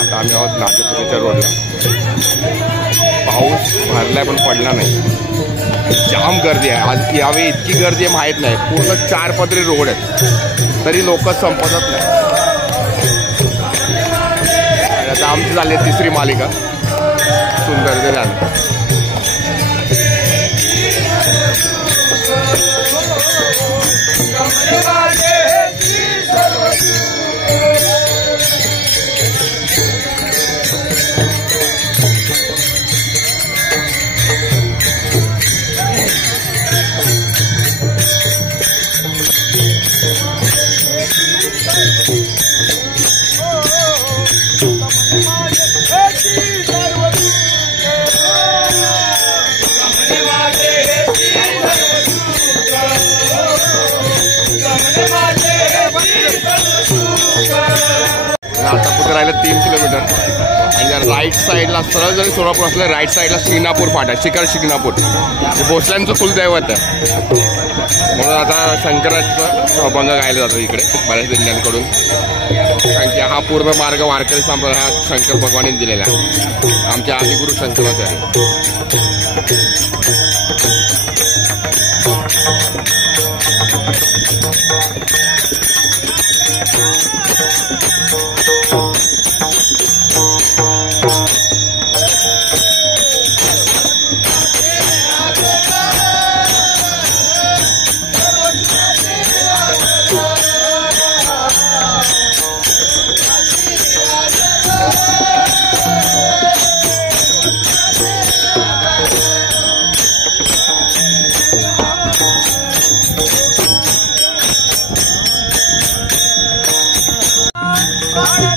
आता आम्ही आहोत नातेपुतेच्या रोडला. पाऊस भरलाय पण पडला नाही. जाम गर्दी आहे आज. यावेळी इतकी गर्दी आहे माहीत नाही. पूर्ण 4 पदरी रोड आहेत तरी लोक संपतच नाही. आता आमची झाली 3री मालिका. सुंदर ते झालं. नातापुते राहिलं 3 किलोमीटर. आणि राईट साईडला सरळ जरी सोलापूर असलं राईट साईडला शिंगणापूर फाटा, शिंगणापूर भोसल्यांचं कुलदैवत आहे. म्हणून आता शंकराचं अभंग गायला जातो इकडे बऱ्याच दिंड्यांकडून. कारण की हा पूर्ण मार्ग वारकरी संप्रदाय हा शंकर भगवानांनी दिलेला आहे. आमच्या आदिगुरु शंकराचार्य. Para